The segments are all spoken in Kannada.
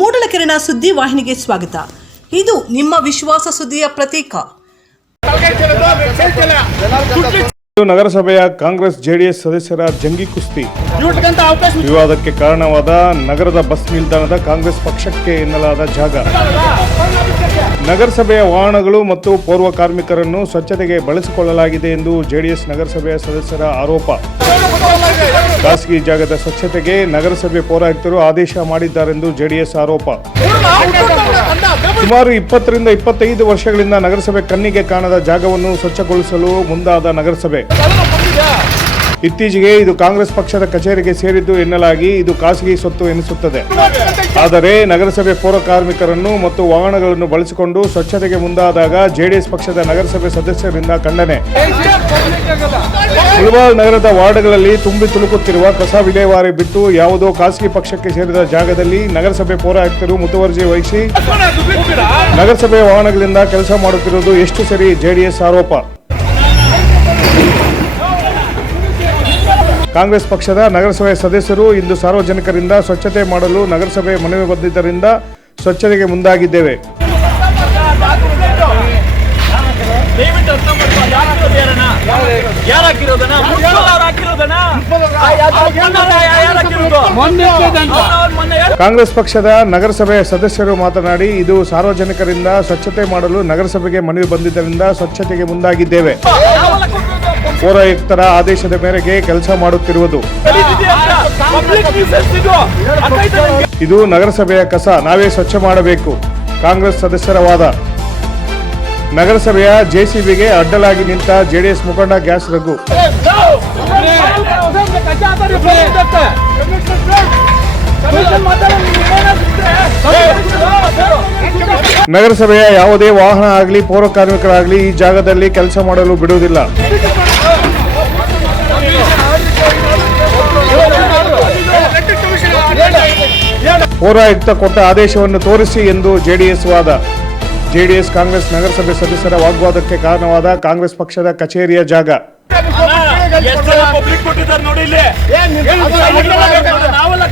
ಮೂಡಲಕೆರೆನ ಸುದ್ದಿ ವಾಹಿನಿಗೆ ಸ್ವಾಗತ. ಇದು ನಿಮ್ಮ ವಿಶ್ವಾಸ ಸುದ್ದಿಯ ಪ್ರತೀಕ. ನಗರಸಭೆಯ ಕಾಂಗ್ರೆಸ್ ಜೆಡಿಎಸ್ ಸದಸ್ಯರ ಜಂಗಿ ಕುಸ್ತಿ. ವಿವಾದಕ್ಕೆ ಕಾರಣವಾದ ನಗರದ ಬಸ್ ನಿಲ್ದಾಣದ ಕಾಂಗ್ರೆಸ್ ಪಕ್ಷಕ್ಕೆ ಎನ್ನಲಾದ ಜಾಗ. ನಗರಸಭೆಯ ವಾಹನಗಳು ಮತ್ತು ಪೂರ್ವ ಕಾರ್ಮಿಕರನ್ನು ಸ್ವಚ್ಛತೆಗೆ ಬಳಸಿಕೊಳ್ಳಲಾಗಿದೆ ಎಂದು ಜೆಡಿಎಸ್ ನಗರಸಭೆಯ ಸದಸ್ಯರ ಆರೋಪ. ಖಾಸಗಿ ಜಾಗದ ಸ್ವಚ್ಛತೆಗೆ ನಗರಸಭೆ ಪೌರಾಯುಕ್ತರು ಆದೇಶ ಮಾಡಿದ್ದಾರೆಂದು ಜೆಡಿಎಸ್ ಆರೋಪ. ಸುಮಾರು ಇಪ್ಪತ್ತರಿಂದ ಇಪ್ಪತ್ತೈದು ವರ್ಷಗಳಿಂದ ನಗರಸಭೆ ಕಣ್ಣಿಗೆ ಕಾಣದ ಜಾಗವನ್ನು ಸ್ವಚ್ಛಗೊಳಿಸಲು ಮುಂದಾದ ನಗರಸಭೆ. ಇತ್ತೀಚೆಗೆ ಇದು ಕಾಂಗ್ರೆಸ್ ಪಕ್ಷದ ಕಚೇರಿಗೆ ಸೇರಿದ್ದು ಎನ್ನಲಾಗಿ ಇದು ಖಾಸಗಿ ಸ್ವತ್ತು ಎನಿಸುತ್ತದೆ. ಆದರೆ ನಗರಸಭೆ ಪೌರ ಕಾರ್ಮಿಕರನ್ನು ಮತ್ತು ವಾಹನಗಳನ್ನು ಬಳಸಿಕೊಂಡು ಸ್ವಚ್ಛತೆಗೆ ಮುಂದಾದಾಗ ಜೆಡಿಎಸ್ ಪಕ್ಷದ ನಗರಸಭೆ ಸದಸ್ಯರಿಂದ ಖಂಡನೆ. ಮುಳಬಾಲ್ ನಗರದ ವಾರ್ಡ್ಗಳಲ್ಲಿ ತುಂಬಿ ತುಳುಕುತ್ತಿರುವ ಕಸ ವಿಲೇವಾರಿ ಬಿಟ್ಟು ಯಾವುದೋ ಖಾಸಗಿ ಪಕ್ಷಕ್ಕೆ ಸೇರಿದ ಜಾಗದಲ್ಲಿ ನಗರಸಭೆ ಪೌರಾಯುಕ್ತರು ಮುತುವರ್ಜಿ ವಹಿಸಿ, ನಗರಸಭೆ ವಾಹನಗಳಿಂದ ಕೆಲಸ ಮಾಡುತ್ತಿರುವುದು ಎಷ್ಟು ಸರಿ ಜೆಡಿಎಸ್ ಆರೋಪ? ಕಾಂಗ್ರೆಸ್ ಪಕ್ಷದ ನಗರಸಭೆ ಸದಸ್ಯರು ಇಂದು ಸಾರ್ವಜನಿಕರಿಂದ ಸ್ವಚ್ಛತೆ ಮಾಡಲು ನಗರಸಭೆ ಮನವಿ ಬಂದಿದ್ದರಿಂದ ಸ್ವಚ್ಛತೆಗೆ ಮುಂದಾಗಿದ್ದೇವೆ ಕಾಂಗ್ರೆಸ್ ಪಕ್ಷದ ನಗರಸಭೆ ಸದಸ್ಯರು ಮಾತನಾಡಿ, ಇದು ಸಾರ್ವಜನಿಕರಿಂದ ಸ್ವಚ್ಛತೆ ಮಾಡಲು ನಗರಸಭೆಗೆ ಮನವಿ ಬಂದಿದ್ದರಿಂದ ಸ್ವಚ್ಛತೆಗೆ ಮುಂದಾಗಿದ್ದೇವೆ? ಪೌರಾಯುಕ್ತರ ಆದೇಶದ ಮೇರೆಗೆ ಕೆಲಸ ಮಾಡುತ್ತಿರುವುದು. ಇದು ನಗರಸಭೆಯ ಕಸ, ನಾವೇ ಸ್ವಚ್ಛ ಮಾಡಬೇಕು. ಕಾಂಗ್ರೆಸ್ ಸದಸ್ಯರ ವಾದ ನಗರಸಭೆಯ ಜೆಸಿಬಿಗೆ ಅಡ್ಡಲಾಗಿ ನಿಂತ ಜೆಡಿಎಸ್ ಮುಖಂಡ ಗ್ಯಾಸ್ ರಘು ನಗರಸಭೆಯ ಯಾವುದೇ ವಾಹನ ಆಗಲಿ, ಪೌರ ಕಾರ್ಮಿಕರಾಗಲಿ ಈ ಜಾಗದಲ್ಲಿ ಕೆಲಸ ಮಾಡಲು ಬಿಡುವುದಿಲ್ಲ. ಪೌರಾಯುಕ್ತ ಕೊಟ್ಟ ಆದೇಶವನ್ನು ತೋರಿಸಿ ಎಂದು ಜೆಡಿಎಸ್ ವಾದ ಜೆಡಿಎಸ್ ಕಾಂಗ್ರೆಸ್ ನಗರಸಭೆ ಸದಸ್ಯರ ವಾಗ್ವಾದಕ್ಕೆ ಕಾರಣವಾದ ಕಾಂಗ್ರೆಸ್ ಪಕ್ಷದ ಕಚೇರಿಯ ಜಾಗ ಎಷ್ಟು ಪಬ್ಲಿಕ್ ಕೊಟ್ಟಿದ್ದಾರೆ ನೋಡಿ ಇಲ್ಲಿ ನಾವೆಲ್ಲ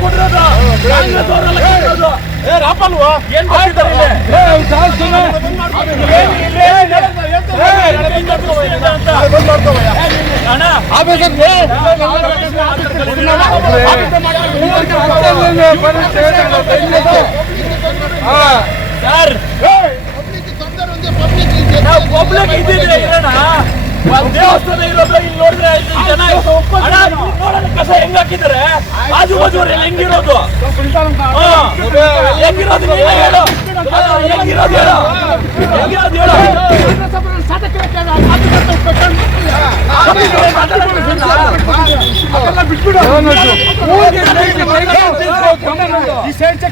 ಸರ್ ಪಬ್ಲಿಕ್ ಇದ್ದಿದ್ರೆ ಇರೋಣ ದೇವಸ್ಥಾನ ಇರೋದು ಇಲ್ಲಿ ನೋಡಿದ್ರೆ ಜನ ನೋಡೋಣ ಕಸ ಹೆಂಗ್ ಹಾಕಿದ್ದಾರೆ ಆಜು ಬಾಜು ಹೆಂಗಿರೋದು. ಹೆಂಗಿರೋದು ನೀನೇ ಹೇಳು ಹೆಂಗಿರೋದು ಹೇಳು ಹೆಂಗಿರೋದು ಹೇಳು ಕಮಿಷನ್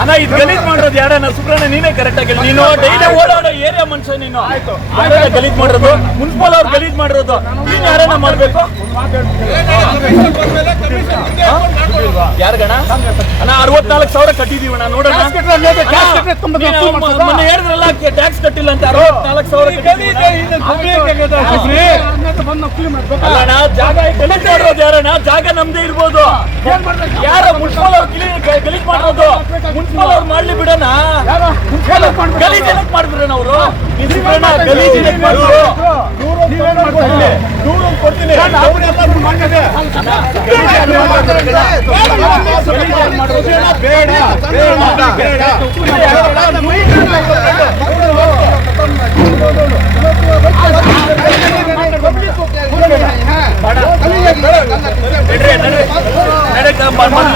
ಅಣ್ಣ ಇದು ಗಲೀಜ್ ಮಾಡೋದು ಯಾರಣ್ಣ? ಸುಬ್ರಹ್ಮಣ್ಯ ನೀನೇ ಕರೆಕ್ಟ್ ಆಗಿ ನೀನು ಡೈಲಿ ಓಡಾಡೋ ಏರಿಯಾ ಮನುಷ್ಯ ನೀನು. ಯಾರಣ್ಣ ಗಲೀಜ್ ಮಾಡಿರೋದು? ಮುನ್ಸಿಪಲ್ ಅವ್ರು ಗಲೀಜ್ ಮಾಡಿರೋದು. ನೀನ್ ಯಾರನ್ನ ಮಾಡ್ಬೇಕು? ಯಾರಿಗಣ ಅಣ್ಣ ಅರವತ್ನಾಲ್ಕು ಸಾವಿರ ಕಟ್ಟಿದೀವಣ್ಣ ನೋಡೋಣ ಅಣ್ಣ, ನೀನು ಮೊನ್ನೆ ಹೇಳಿದ್ರಲ್ಲ ಟ್ಯಾಕ್ಸ್ ಕಟ್ಟಿಲ್ಲ ಅಂತ. ಅರವತ್ನಾಲ್ಕು ಸಾವಿರ ಅಣ್ಣ ಜಾಗ ಗಲೀಜ್ ಮಾಡಿರೋದು ಯಾರಣ್ಣ? ಜಾಗ ನಮ್ದೇ ಇರ್ಬೋದು. ಯಾರ ಮುನ್ಸಿಪಲ್ ಅವ್ರು ಗಲೀಜ್ ಮಾಡಿರೋದು? ಅವ್ರು ಮಾಡ್ಲಿ ಬಿಡೋಣ ಗಲೀಜ್ ಏನಕ್ಕೆ ಮಾಡಿದ್ರಣ್ಣ ಅವರು ಗಲೀಜ್ ಏನಕ್ಕೆ ಮಾಡಿದ್ರು ನಡ್ರಿ ನಡ್ರಿ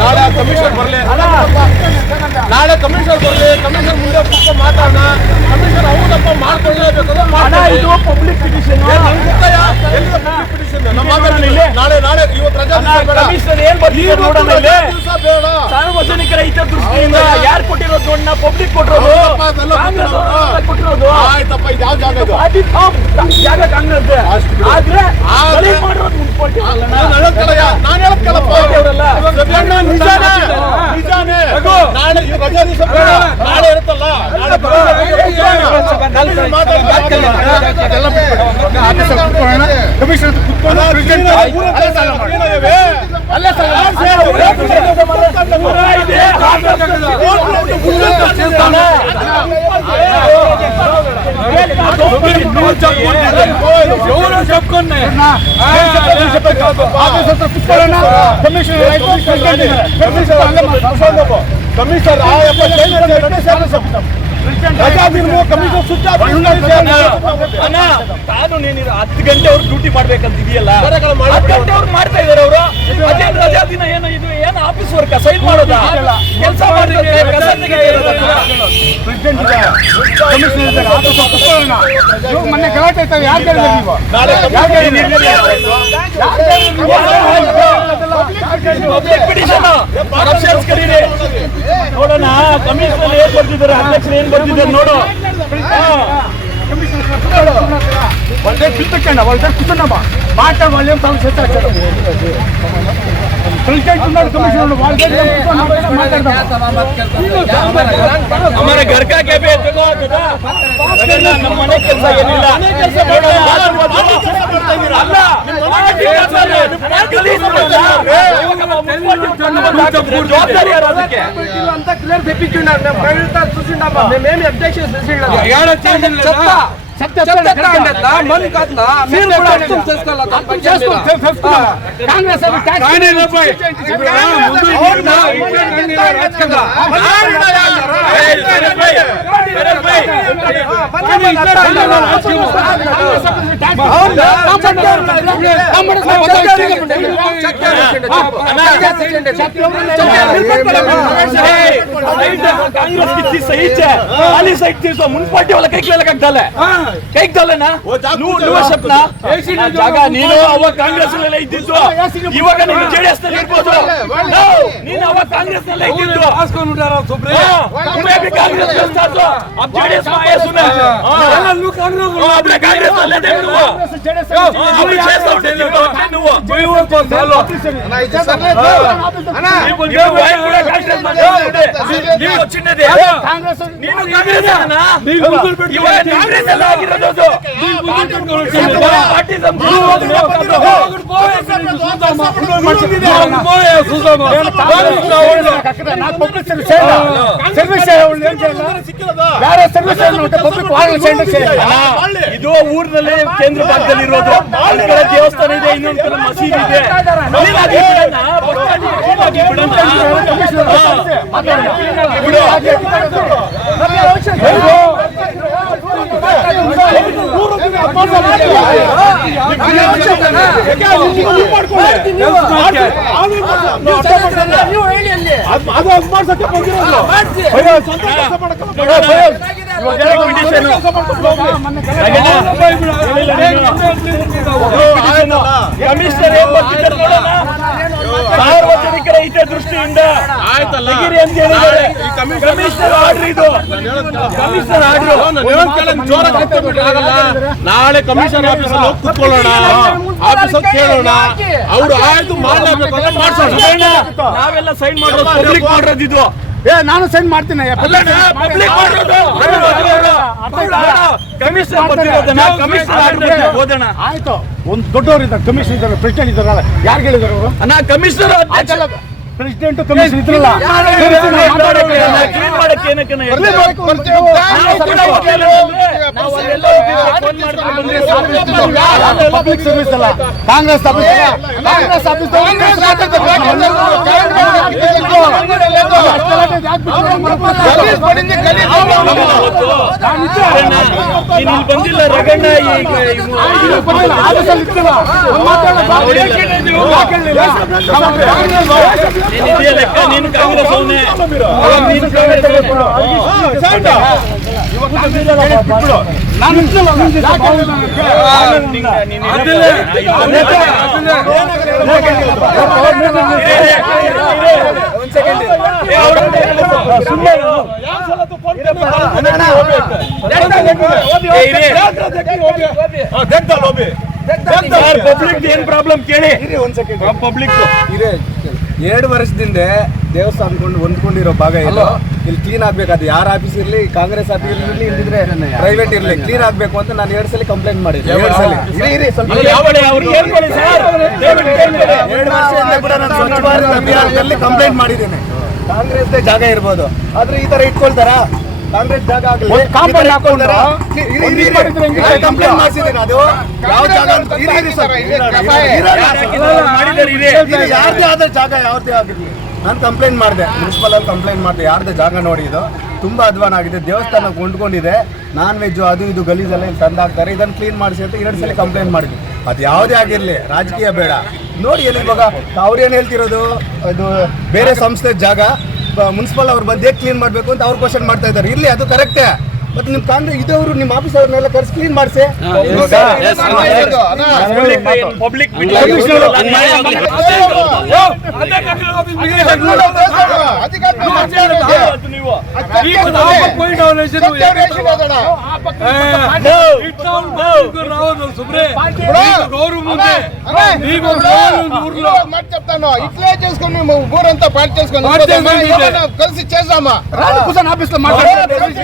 ನಾಳೆ ಕಮಿಷನ್ ಬರಲೇ ನಾಳೆ ಕಮಿಷನ್ ಬರ್ಲಿ ಕಮಿಷನ್ ಮುಂದೆ ಮಾತಾಡಣ ಮಾತಾಡೋಣ ಕಮಿಷನ್ ಹೌದಪ್ಪ ಮಾಡ್ಕೊಳ್ಳೇಬೇಕು ಅಣ್ಣ ಇದು ಪಬ್ಲಿಕ್ ಪಿಟಿಷನ್ ನಾಳೆ ನಾಳೆ ಇವತ್ತು ರಜಾ ಕಮಿಷನರ್ ಏನ್ ನೋಡೋಣ ಇಲ್ಲಿ? ದಿವಸ ಬೇಡ. ಸಾರ್ವಜನಿಕರ ಹಿತದೃಷ್ಟಿಯಿಂದ ಯಾರು ಕೊಟ್ಟಿರೋದು ಪಬ್ಲಿಕ್ ಕೊಟ್ಟಿರೋದು? ಕೊಟ್ಟಿರೋದು ಆಯ್ತಪ್ಪ ಇದು ಯಾವ ಜಾಗ ಇದು ಜಾಗ ಕಾಂಗ್ರೆಸ್. ಆದ್ರೆ ಮಾಡಿರೋದು ಮುನ್ಸಿಪಾಲ್ಟಿ ನಾನು ಹೇಳಕ್ಕಲ್ಲಯ್ಯ, ನಾನು ಹೇಳಕ್ಕಲ್ಲಪ್ಪ ಅವರಲ್ಲ. ನಿಜಾನೇ ನಿಜಾನೇ ನಾಳೆ ಇದು ರಜಾ ದಿವಸ ಬೇಡ ನಾಳೆ ಇರುತ್ತಲ್ಲ ನಾಳೆ ಇದೆ. ఎవరో చెప్పుకున్నా కమిషనర్ ఆ యొక్క కమిషనర్ సుట్టా ಕಾನೂನು ಏನಿದೆ ಹತ್ತು ಗಂಟೆ ಅವ್ರು ಡ್ಯೂಟಿ ಮಾಡ್ಬೇಕಂತ ಇದೆಯಲ್ಲ ಹತ್ತು ಗಂಟೆ ಅವ್ರು ಮಾಡ್ತಾ ಇದಾರೆ ಅವರು. ಅದೇನ್ ರಜಾ ದಿನ ಏನು ಇದು? ಏನು ಆಫೀಸ್ ವರ್ಕ್ ಸೈನ್ ಮಾಡೋದ? ಕೆಲಸ. ಮೊನ್ನೆ ಗಲಾಟೆ ಯಾರು ಕೇಳಿದ್ರೆ ನೀವು. ನೋಡೋಣ. ಕಮಿಷನರ್ ಏನ್ ಬರ್ತಿದ್ದಾರೆ? ಅಧ್ಯಕ್ಷರು ಏನ್ ಬರ್ತಿದ್ದಾರೆ? ನೋಡು. వాళ్ళ దగ్గర పిలుతకండి వాళ్ళ దగ్గర కూర్చున్నామా మాట వాళ్ళు ఏం సమస్య हमारे घर का क्या भी देखो दादा अगर ना ನಮ್ಮ ಮನೆ ಕೆಲಸ ಏನಿಲ್ಲ ಅಲ್ಲ ಪಾರ್ಟಿ ಕೆಲಸ ಅಲ್ಲ, ಗಲೀಜ್ ಮಾಡಲ್ಲ. ಇವಾಗ ಮುನ್ಸಿಪಾಲ್ಟಿ ಉತ್ಪನ್ನ ಹಾಕಿದ್ರೆ ಜವಾಬ್ದಾರಿ ಯಾರು ಅದಕ್ಕೆ అంతా క్లియర్ తెప్పించున్నా మేము ప్రైవేట్ చూసిండమ్మా మేమేమి అబ్జెక్షన్ కాంగ్రెస్ ಏಯ್, ಸುರೇಶ್ ಭಾಯ್, ಸುರೇಶ್ ಭಾಯ್. ಏಯ್, ಸೈಟ್ ಕಾಂಗ್ರೆಸ್ కిచ్చి సైట్ ఖాళీ సైట్ తీసుకో మున్సిపాలిటీ వాళ్ళ ಕೈಗ್ದಲ್ಲಣ್ಣ ನೂರು ವರ್ಷಪ್ನ ಜಾಗ ನೀನು ಅವಾಗ ಕಾಂಗ್ರೆಸ್ ನಲ್ಲೇ ಇದ್ದಿದ್ದು. ಇವಾಗ ನೀನು ಜೆಡಿಎಸ್ನಲ್ಲಿ ಇರ್ಬೋದು. ನೀನು ಅವಾಗ ಕಾಂಗ್ರೆಸ್ ನಲ್ಲೇ ಇದ್ದಿದ್ದು. ಕಾಂಗ್ರೆಸ್ ಜೆಡಿಎಸ್ ಕಾಂಗ್ರೆಸ್ ನೀನು ಕಾಂಗ್ರೆಸ್ ಆಗಿರೋದು ಇದು ಊರಿನಲ್ಲಿ ಕೇಂದ್ರ ಭಾಗದಲ್ಲಿ ಇರೋದು ದೇವಸ್ಥಾನ ಇದೆ ಇನ್ನೊಂದ್ ಕಡೆ ಮಸೀದಿ ಇದೆ ಬಿಡೋಣ, clean ಆಗಿ ಬಿಡೋಣ. ಹಾ. ಬಿಡು. ಅದು ಅದು ಮಾಡ್ಸಕ್ಕೆ ಬಂದಿರೋದು ಭಯ, ಸ್ವಂತ ಕೆಲಸ ಮಾಡಕ್ಕೆ ಕಮಿಷನರ್ ಏನ್ ಬರ್ತಿದ್ದಾರೆ? ಆಯ್ತಲ್ಲ. ತೆಗೀರಿ ಅಂತ ಹೇಳಿದ್ದಾರೆ. ಈ ಕಮಿಷನರ್ ಆರ್ಡರ್ ಇದು ಕಮಿಷನರ್ ಆರ್ಡರ್ ಜೋರಾಗಿ ಕತ್ತಬಿಟ್ರೆ ಆಗಲ್ಲ. ನಾಳೆ ಕಮಿಷನ್ ಆಫೀಸ್ ಅಲ್ಲಿ ಹೋಗಿ ಕುತ್ಕೊಳ್ಳೋಣ. ಆಫೀಸ್ ಅಲ್ಲಿ ಕೇಳೋಣ. ಅವ್ರು ಆಯ್ತು ಮಾಡ್ಲೇಬೇಕು ಅಂದ್ರೆ ಮಾಡ್ಸೋಣ. ನಾವೆಲ್ಲ ಸೈನ್ ಮಾಡೋದು ಪಬ್ಲಿಕ್ ಮಾಡೋದು ಇದು. ಏ ನಾನು ಸೆಂಡ್ ಮಾಡ್ತೀನಿ. ಪಬ್ಲಿಕ್ ಮಾಡೋದು ಕಮಿಷನರ್ ಬರ್ತಿರೋದನ್ನ ಕಮಿಷನರ್ ಆರ್ಡರ್ ಓದೋಣ. ಆಯ್ತು. ಒಂದು ದೊಡ್ಡವರು ಇದ್ದಾರೆ ಕಮಿಷನ್ ಇದ್ದಾರೆ. ಪ್ರೆಸಿಡೆಂಟ್ ಇದ್ದಾರಲ್ಲ ಯಾರು ಹೇಳಿದಾರೆ ಅವರು? ನಾ ಕಮಿಷನರ್ ಪ್ರೆಸಿಡೆಂಟ್ ಕಮಿಷನ್ ಇದ್ರಲ್ಲ ಏನಕ್ಕೆ ಪಬ್ಲಿಕ್ ಸರ್ವಿಸ್ ಅಲ್ಲ ಕಾಂಗ್ರೆಸ್ ಕಾಂಗ್ರೆಸ್ ಬಂದಿಲ್ಲ ರಗಣ್ಣ ಅವನೇ ನೀನು ಕಾಂಗ್ರೆಸ್ ಪಬ್ಲಿಕ್ ಏನ್ ಪ್ರಾಬ್ಲಮ್ ಕೇಳಿ? ಪಬ್ಲಿಕ್ ಇದೆ ಎರಡು ವರ್ಷದಿಂದ ದೇವಸ್ಥಾನಕೊಂಡು ಹೊಂದ್ಕೊಂಡಿರೋ ಭಾಗ ಇಲ್ಲ ಇಲ್ಲಿ ಕ್ಲೀನ್ ಆಗ್ಬೇಕು. ಅದು ಯಾರ ಆಫೀಸ್ ಇರಲಿ ಕಾಂಗ್ರೆಸ್ ಆಫೀಸ್ ಇರಲಿ ಇಲ್ಲಿದ್ರೆ ಪ್ರೈವೇಟ್ ಇರಲಿ. ಕ್ಲೀನ್ ಆಗ್ಬೇಕು ಅಂತ ನಾನು ಎರಡು ಸಲ ಕಂಪ್ಲೇಂಟ್ ಮಾಡಿದ್ದೆ. ಎರಡು ಸಲ. ಇರಿ ಇರಿ ಸ್ವಲ್ಪ ಯಾವಳೆ ಅವ್ರಿಗೆ ಹೇಳ್ಕೊಳ್ಳಿ ಸರ್. ದಯವಿಟ್ಟು ಹೇಳ್ಕೊಳ್ಳಿ. ಎರಡು ವರ್ಷದಿಂದ ಕೂಡ ನಾನು ಸ್ವಚ್ಛ ಭಾರತ್ ಅಭಿಯಾನದಲ್ಲಿ ಕಂಪ್ಲೇಂಟ್ ಮಾಡಿದ್ದೇನೆ. ಕಾಂಗ್ರೆಸ್ ಜಾಗ ಇರ್ಬೋದು. ಆದ್ರೆ ಈ ತರ ಇಟ್ಕೊಳ್ತಾರಾ? ಕಾಂಗ್ರೆಸ್ ಜಾಗ ಆಗಲಿ. ಒಂದು ಹಾಕೊಂಡ್ರ ಕಂಪ್ಲೇಂಟ್ ಮಾಡಿಸಿದ್ದೇನೆ ಅದು. ಯಾವ ಜಾಗ ಅಂತ ಇರಿ, ಯಾರ್ದೇ ಆದ ಜಾಗ ಯಾವ್ದೇ ಆಗಿರ್ಲಿ. ನಾನು ಕಂಪ್ಲೇಂಟ್ ಮಾಡಿದೆ. ಮುನ್ಸಿಪಾಲಲ್ಲಿ ಕಂಪ್ಲೇಂಟ್ ಮಾಡಿದೆ. ಯಾರ್ದೇ ಜಾಗ ನೋಡಿ ಇದು. ತುಂಬಾ ಅಧ್ವಾನ ಆಗಿದೆ. ದೇವಸ್ಥಾನ ಕೊಂಡ್ಕೊಂಡಿದೆ. ನಾನ್ ವೆಜ್ಜು ಅದು ಇದು ಗಲೀಜೆಲ್ಲ ಇಲ್ಲಿ ತಂದಾಕ್ತಾರೆ. ಇದನ್ನು ಕ್ಲೀನ್ ಮಾಡಿಸಿ ಅಂತ ಎರಡು ಸಲ ಕಂಪ್ಲೇಂಟ್ ಮಾಡಿದ್ವಿ. ಅದು ಯಾವುದೇ ಆಗಿರಲಿ. ರಾಜಕೀಯ ಬೇಡ. ನೋಡಿ ಏನು ಇವಾಗ ಏನು ಹೇಳ್ತಿರೋದು? ಇದು ಬೇರೆ ಸಂಸ್ಥೆ ಜಾಗ. ಮುನ್ಸಿಪಲ್ ಅವ್ರು ಬಂದು ಹೇಗೆ ಕ್ಲೀನ್ ಮಾಡಬೇಕು ಅಂತ ಅವ್ರು ಕ್ವಶನ್ ಮಾಡ್ತಾ ಇದ್ದಾರೆ. ಇಲ್ಲಿ ಅದು ಕರೆಕ್ಟೇ ಮತ್ತೆ ನಿಮ್ಮ ಕಾಂಗ್ರೆಸ್ ಇದವರು ನಿಮ್ಮ ಆಫೀಸ್ ಅವ್ರನ್ನೆಲ್ಲ ಕರೆಸಿ ಕ್ಲೀನ್ ಮಾಡಿಸಿ ಪಬ್ಲಿಕ್ ನೀವು చెప్తాను ఇట్లే చేసుకుని ఊరంతా పాటు చేసుకుని కలిసి చేద్దామా కుసన్ ఆఫీస్ లో కలిసి